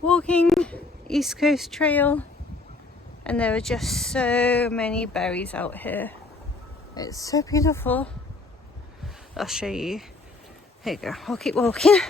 walking East Coast Trail, and there are just so many berries out here. It's so beautiful. I'll show you. Here you go. I'll keep walking.